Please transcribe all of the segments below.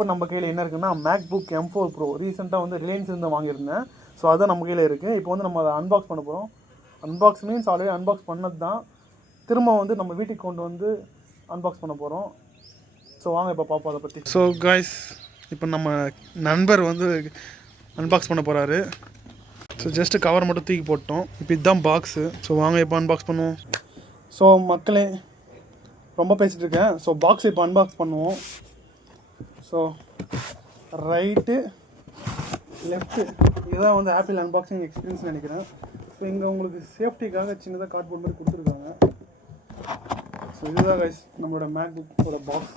இப்போ நம்ம கையில் என்ன இருக்குன்னா மேக்புக் M4 Pro ரீசெண்டாக வந்து ரிலையன்ஸ்லேருந்து வாங்கியிருந்தேன். ஸோ அதுதான் நம்ம கையில் இருக்குது. இப்போ வந்து நம்ம அதை அன்பாக்ஸ் பண்ண போகிறோம். அன்பாக்ஸ் மீன்ஸ் ஆல்ரெடி அன்பாக்ஸ் பண்ணது தான், திரும்ப வந்து நம்ம வீட்டுக்கு கொண்டு வந்து அன்பாக்ஸ் பண்ண போகிறோம். ஸோ வாங்க இப்போ பார்ப்போம் அதை பற்றி. ஸோ காய்ஸ், இப்போ நம்ம நண்பர் வந்து அன்பாக்ஸ் பண்ண போகிறாரு. ஸோ ஜஸ்ட்டு கவர் மட்டும் தூக்கி போட்டோம். இப்போ இதுதான் பாக்ஸு. ஸோ வாங்க இப்போ அன்பாக்ஸ் பண்ணுவோம். ஸோ மக்களே, ரொம்ப பேசிகிட்டு இருக்கேன். ஸோ பாக்ஸ் இப்போ அன்பாக்ஸ் பண்ணுவோம். ஸோ ரைட்டு லெஃப்ட்டு இதுதான் வந்து ஆப்பிள் அன்பாக்சிங் எக்ஸ்பீரியன்ஸ் நினைக்கிறேன். ஸோ இங்கே உங்களுக்கு சேஃப்டிக்காக சின்னதாக கார்ட்போர்ட் மாதிரி கொடுத்துருக்காங்க. ஸோ இதுதான் கைஸ் நம்மளோட மேக்புக்கோட பாக்ஸ்.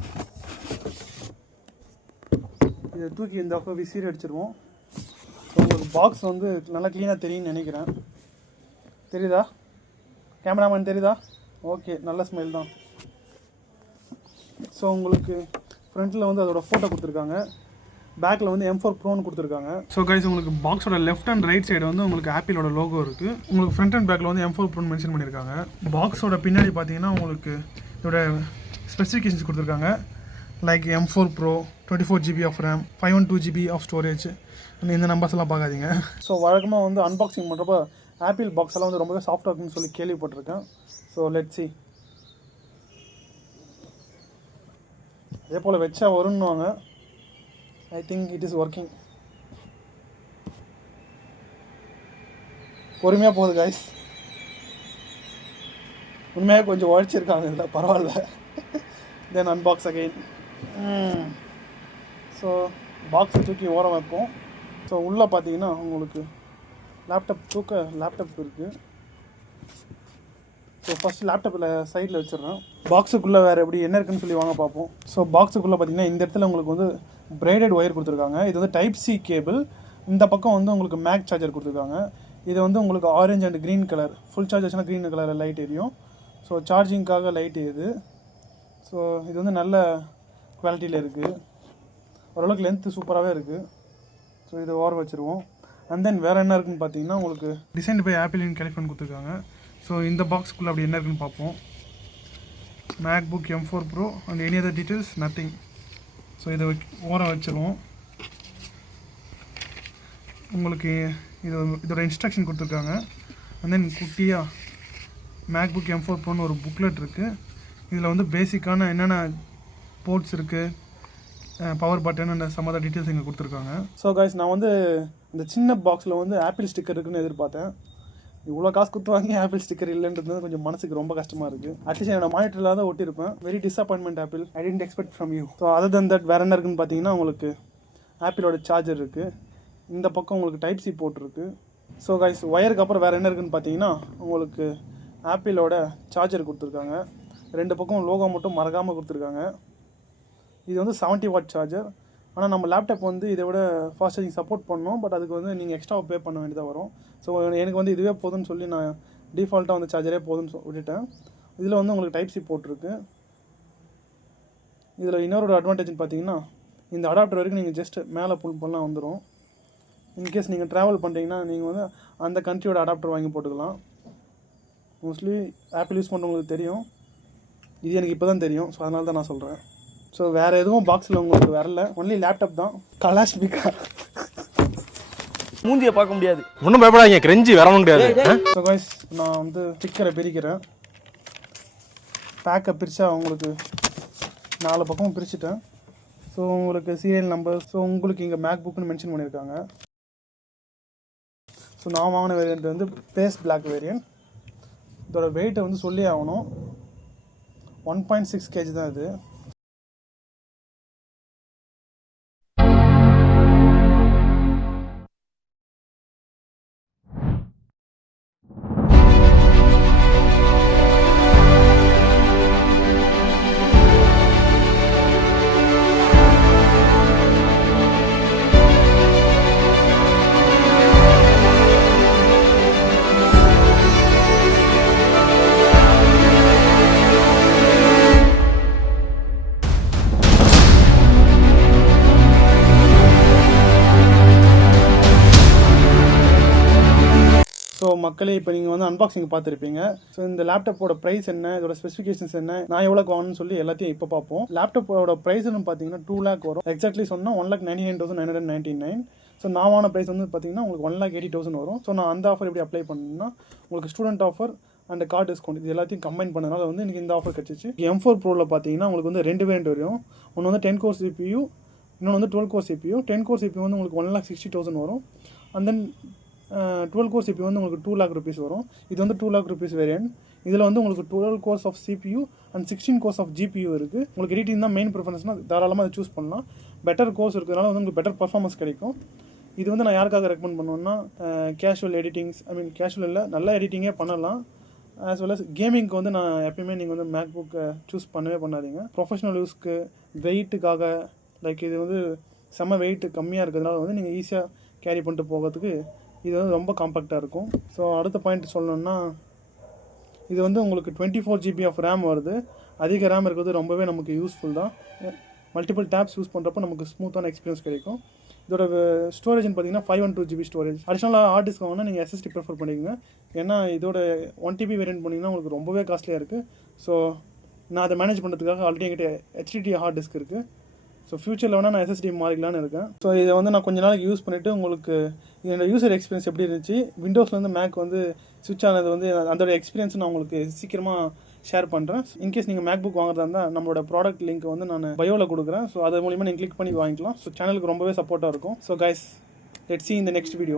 இதை தூக்கி இந்த பக்கம் விசிறி அடிச்சிருவோம். ஸோ உங்களுக்கு பாக்ஸ் வந்து நல்லா க்ளீனாக தெரியும்னு நினைக்கிறேன். தெரியுதா கேமராமேன்? தெரியுதா? ஓகே, நல்ல ஸ்மெல் தான். ஸோ உங்களுக்கு ஃப்ரண்ட்டில் வந்து அதோட ஃபோட்டோ கொடுத்துருக்காங்க, பேக்கில் வந்து M4 Proன்னு கொடுத்துருக்காங்க. ஸோ கைஸ், உங்களுக்கு பாக்ஸோட லெஃப்ட் அண்ட் ரைட் சைடு வந்து உங்களுக்கு ஆப்பிளோட லோகோ இருக்குது. உங்களுக்கு ஃப்ரண்ட் அண்ட் பேக்கில் வந்து M4 Proன்னு மென்ஷன் பண்ணியிருக்காங்க. பாக்ஸோட பின்னாடி பார்த்தீங்கன்னா உங்களுக்கு இதோட ஸ்பெசிஃபிகேஷன்ஸ் கொடுத்துருக்காங்க. Like M4 Pro 24 GB of RAM, 512 GB of storage. இந்த நம்பர்ஸ் எல்லாம் பார்க்காதீங்க. ஸோ வழக்கமாக வந்து அன்பாக்சிங் பண்ணுறப்ப ஆப்பிள் பாக்ஸ் எல்லாம் வந்து ரொம்பவே சாஃப்டாக இருக்குன்னு சொல்லி கேள்விப்பட்டிருக்கேன். So let's see. அதே போல் வச்சா வரும்னுவாங்க. I think it is working. பொறுமையாக போகுது கைஸ். உண்மையாக கொஞ்சம் உழைச்சிருக்காங்க இதில், பரவாயில்ல. தென் அன்பாக்ஸ் அகைன். ஸோ பாக்ஸை தூக்கி ஓரம் வைப்போம். ஸோ உள்ளே பார்த்தீங்கன்னா உங்களுக்கு லேப்டாப் இருக்குது. ஸோ ஃபஸ்ட் லேப்டாப்பில் சைடில் வச்சிடுறேன். பாக்ஸுக்குள்ளே வேறு எப்படி என்ன இருக்குன்னு சொல்லி வாங்க பார்ப்போம். ஸோ பாக்ஸுக்குள்ளே பார்த்தீங்கன்னா இந்த இடத்துல உங்களுக்கு வந்து பிரைடட் ஒயர் கொடுத்துருக்காங்க. இது வந்து டைப் சி கேபிள். இந்த பக்கம் வந்து உங்களுக்கு மேக் சார்ஜர் கொடுத்துருக்காங்க. இது வந்து உங்களுக்கு orange and green colour, full charge ஆச்சுன்னா க்ரீன் கலரில் லைட் எரியும். ஸோ சார்ஜிங்காக லைட் இது. ஸோ இது வந்து நல்ல குவாலிட்டியில் இருக்குது. ஓரளவுக்கு லென்த்து சூப்பராகவே இருக்குது. ஸோ இதை ஓர வச்சுருவோம். அண்ட் தென் வேறு என்ன இருக்குதுன்னு பார்த்தீங்கன்னா உங்களுக்கு design by Apple in California கொடுத்துருக்காங்க. ஸோ இந்த பாக்ஸ்க்குள்ளே அப்படி என்ன இருக்குன்னு பார்ப்போம். MacBook M4 Pro and any other details nothing. So இதை ஓரம் வச்சுருவோம். உங்களுக்கு இதோட இன்ஸ்ட்ரக்ஷன் கொடுத்துருக்காங்க. அண்ட் தென் குட்டியாக மேக்புக் M4 Proன்னு ஒரு புக்லெட் இருக்குது. இதில் வந்து பேசிக்கான என்னென்ன போர்ட்ஸ் இருக்குது, power button and some other details இங்கே கொடுத்துருக்காங்க. ஸோ கைஸ், நான் வந்து இந்த சின்ன பாக்ஸில் வந்து ஆப்பிள் ஸ்டிக்கர் இருக்குன்னு எதிர்பார்த்தேன். இவ்வளோ காசு கொடுத்து வாங்கி ஆப்பிள் ஸ்டிக்கர் இல்லைன்றது கொஞ்சம் மனசுக்கு ரொம்ப கஷ்டமாக இருக்குது. அட்லீஸ்ட் என்னோட மானிட்டரில் தான் ஒட்டியிருப்பேன். Very disappointment Apple. I didn't expect from you. So other than that வேறு என்ன இருக்குன்னு பார்த்தீங்கன்னா உங்களுக்கு ஆப்பிளோட சார்ஜர் இருக்குது. இந்த பக்கம் உங்களுக்கு டைப் சி போட்டிருக்கு. ஸோ கைஸ், ஒயருக்கு அப்புறம் வேறு என்ன இருக்குன்னு பார்த்தீங்கன்னா உங்களுக்கு ஆப்பிளோட சார்ஜர் கொடுத்துருக்காங்க. ரெண்டு பக்கம் லோகோ மட்டும் மறக்காமல் கொடுத்துருக்காங்க. இது வந்து 70 வாட் சார்ஜர். ஆனால் நம்ம லேப்டாப் வந்து இதை விட ஃபாஸ்ட் சார்ஜிங் சப்போர்ட் பண்ணோம். பட் அதுக்கு வந்து நீங்கள் எக்ஸ்ட்ராவாக பே பண்ண வேண்டியதாக வரும். ஸோ எனக்கு வந்து இதுவே போதும்னு சொல்லி நான் டிஃபால்ட்டாக வந்து சார்ஜரே போதும்னு விட்டுட்டேன். இதில் வந்து உங்களுக்கு டைப் சி போட்டிருக்கு. இதில் இன்னொரு அட்வான்டேஜ்னு பார்த்தீங்கன்னா இந்த அடாப்டர் வரைக்கும் நீங்கள் ஜஸ்ட் மேலே புல் பண்ணலாம் வந்துடும். இன்கேஸ் நீங்கள் ட்ராவல் பண்ணுறீங்கன்னா நீங்கள் வந்து அந்த கண்ட்ரியோட அடாப்டர் வாங்கி போட்டுக்கலாம். மோஸ்ட்லி ஆப்பிள் யூஸ் பண்ணுறவங்களுக்கு தெரியும். இது எனக்கு இப்போ தான் தெரியும். ஸோ அதனால தான் நான் சொல்கிறேன். ஸோ வேறு எதுவும் பாக்ஸில் உங்களுக்கு வரல, ஒன்லி லேப்டாப் தான். கலாஷ் பிகா மூஞ்சியை பார்க்க முடியாது. ஒன்றும் பயப்படாதீங்க, கிரெஞ்சி வர முடியாது. ஸோ கைஸ், நான் வந்து ஸ்டிக்கரை பிரிக்கிறேன். பேக்கை பிரித்தா உங்களுக்கு 4 பக்கமும் பிரிச்சுட்டேன். ஸோ உங்களுக்கு சீரியல் நம்பர், ஸோ உங்களுக்கு இங்கே மேக்புக்னு மென்ஷன் பண்ணியிருக்காங்க. ஸோ நான் வாங்கின வேரியண்ட் வந்து பேஸ்ட் பிளாக் வேரியண்ட். இதோட வெயிட்டை வந்து சொல்லி ஆகணும். 1.6 kg தான் இது. மக்களே, இப்போ நீங்கள் வந்து அன்பாக்சிங் பார்த்துருப்பீங்க. ஸோ இந்த லேப்டாப்போட ப்ரைஸ் என்ன, இதோட ஸ்பெசிஃபிகேஷன்ஸ் என்ன, நான் எவ்வளோக்கு வாங்கணும்னு சொல்லி எல்லாத்தையும் இப்போ பார்ப்போம். லேப்டாப்போட ப்ரைஸ்னு பார்த்தீங்கன்னா 2 lakh வரும். எக்ஸாக்ட்லி சொன்னால் 1,99,999. ஸோ நான் வாங்கின ப்ரைஸ் வந்து பார்த்தீங்கன்னா உங்களுக்கு 1,80,000 வரும். ஸோ நான் அந்த ஆஃபர் எப்படி அப்ளை பண்ணணும்னா, உங்களுக்கு student offer and card discount இது எல்லாத்தையும் கம்பைன் பண்ணதுனால வந்து எனக்கு இந்த ஆஃபர் கிடச்சிச்சு. M4 Proவில் பார்த்தீங்கன்னா உங்களுக்கு வந்து 2 வேரியன்ட் வரும். ஒன்று வந்து 10 core CPU, இன்னொன்று வந்து 12 core CPU. 10 core CPU வந்து உங்களுக்கு 1,60,000 வரும். அண்ட் தென் 12 core CPU வந்து உங்களுக்கு 2 lakh rupees வரும். இது வந்து 2 lakh rupees வேரியன்ட். இதில் வந்து உங்களுக்கு 12 cores of CPU and 16 cores of GPU இருக்குது. உங்களுக்கு எடிட்டிங் தான் மெயின் ப்ரிஃபரன்ஸ்னால் தாராளமாக அதை சூஸ் பண்ணலாம். பெட்டர் கோர்ஸ் இருக்கிறதுனால வந்து உங்களுக்கு பெட்டர் பர்ஃபார்மன்ஸ் கிடைக்கும். இது வந்து நான் யாருக்காக ரெக்கமெண்ட் பண்ணுவேன்னா, கேஷுவல் எடிட்டிங்ஸ், கேஷுவல் இல்லை, நல்ல எடிட்டிங்கே பண்ணலாம். ஆஸ் வெல் அஸ் கேமிங்க்கு வந்து நான் எப்பயுமே நீங்கள் வந்து மேக்புக்கை சூஸ் பண்ணவே பண்ணாதீங்க. ப்ரொஃபஷனல் யூஸ்க்கு, வெயிட்டுக்காக, லைக் இது வந்து செம்ம வெயிட் கம்மியாக இருக்கிறதுனால வந்து நீங்கள் ஈஸியாக கேரி பண்ணிட்டு போகிறதுக்கு இது வந்து ரொம்ப காம்பேக்டாக இருக்கும். ஸோ அடுத்த பாயிண்ட் சொல்லணுன்னா, இது வந்து உங்களுக்கு 24 GB ஆஃப் ரேம் வருது. அதிக ரேம் இருக்கிறது ரொம்பவே நமக்கு யூஸ்ஃபுல் தான். மல்டிபிள் டேப்ஸ் யூஸ் பண்ணுறப்போ நமக்கு ஸ்மூத்தான எக்ஸ்பீரியன்ஸ் கிடைக்கும். இதோட ஸ்டோரேஜ்னு பார்த்தீங்கன்னா 512 GB ஸ்டோரேஜ். அடிஷனலாக ஹார்ட் டிஸ்க் வாங்கினா நீங்கள் SSD ப்ரிஃபர் பண்ணிக்கோங்க. ஏன்னா இதோட 1 TB வேரியன்ட் பண்ணிங்கன்னா உங்களுக்கு ரொம்பவே காஸ்ட்லியாக இருக்குது. ஸோ நான் அதை மேனேஜ் பண்ணுறதுக்காக ஆல்ரெடி என்கிட்ட HDD ஹார்ட் டிஸ்க் இருக்குது. ஸோ ஃபியூச்சரில் வேணால் நான் SSD மாறிக்கலான்னு இருக்கேன். ஸோ இதை வந்து நான் கொஞ்ச நாளைக்கு யூஸ் பண்ணிவிட்டு உங்களுக்கு இதோட யூசர் எக்ஸ்பீரியன்ஸ் எப்படி இருந்துச்சு, விண்டோஸ்லேருந்து மேக் வந்து ஸ்விட்ச் ஆனது வந்து அதோட எக்ஸ்பீரியன்ஸ் நான் உங்களுக்கு சீக்கிரமாக ஷேர் பண்ணுறேன். இன்கேஸ் நீங்கள் மேக்புக் வாங்குறதா இருந்தால் நம்மளோட ப்ராடக்ட் லிங்க் வந்து நான் பயோவில் கொடுக்குறேன். ஸோ அது மூலிமா நீங்கள் கிளிக் பண்ணி வாங்கிக்கலாம். ஸோ சேனலுக்கு ரொம்பவே சப்போர்ட்டாக இருக்கும். So guys, let's see in the next video.